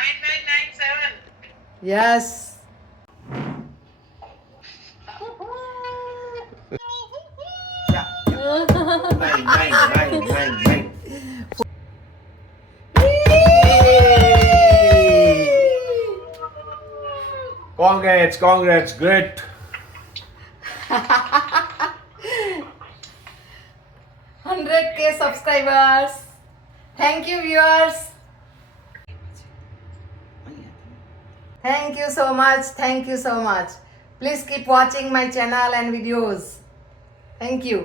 9997. Yes. Congrats, great. 100K subscribers. Thank you, viewers. Thank you so much. Thank you so much. Please keep watching my channel and videos. Thank you.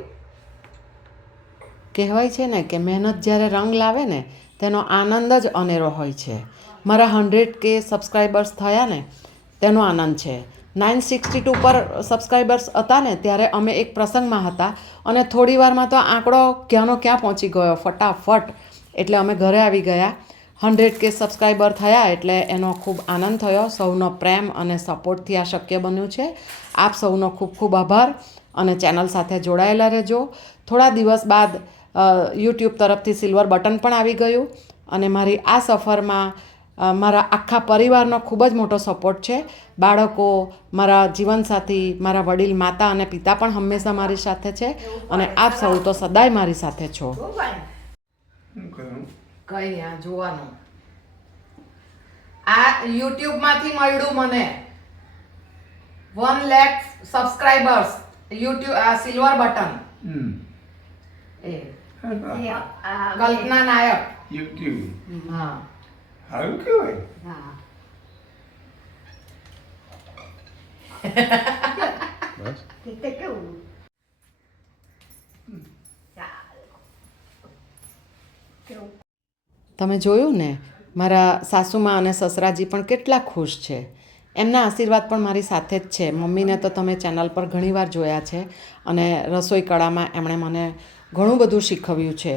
કહેવાય છે ને કે મહેનત જ્યારે રંગ લાવે ને તેનો આનંદ જ અનેરો હોય છે. મારા 100K સબસ્ક્રાઈબર્સ થયા ને તેનો આનંદ છે. 962 પર સબસ્ક્રાઈબર્સ હતા ને ત્યારે અમે એક પ્રસંગમાં હતા અને થોડી વારમાં તો આંકડો ક્યાંનો ક્યાં પહોંચી ગયો ફટાફટ. એટલે અમે ઘરે આવી ગયા. 100K સબસ્ક્રાઈબર થયા એટલે એનો ખૂબ આનંદ થયો. સૌનો પ્રેમ અને સપોર્ટથી આ શક્ય બન્યું છે. આપ સૌનો ખૂબ ખૂબ આભાર અને ચેનલ સાથે જોડાયેલા રહેજો. થોડા દિવસ બાદ યુટ્યુબ તરફથી સિલ્વર બટન પણ આવી ગયું અને મારી આ સફરમાં મારા આખા પરિવારનો ખૂબ જ મોટો સપોર્ટ છે. બાળકો, મારા જીવનસાથી, મારા વડીલ માતા અને પિતા પણ હંમેશા મારી સાથે છે અને આપ સૌ તો સદાય મારી સાથે છો. કઈ આ જોવાનું આ યુટ્યુબમાંથી મળ્યું મને 1 લાખ સબસ્ક્રાઇબર્સ. યુટ્યુબ આ સિલ્વર બટન એ કલ્પના નાયક YouTube. હા સારું કહેવાય. હા તમે જોયું ને મારા સાસુમાં અને સસરાજી પણ કેટલા ખુશ છે. એમના આશીર્વાદ પણ મારી સાથે જ છે. મમ્મીને તો તમે ચેનલ પર ઘણીવાર જોયા છે અને રસોઈ કળામાં એમણે મને ઘણું બધું શીખવ્યું છે.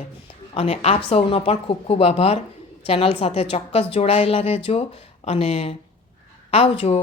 અને આપ સૌનો પણ ખૂબ ખૂબ આભાર. ચેનલ સાથે ચોક્કસ જોડાયેલા રહેજો અને આવજો.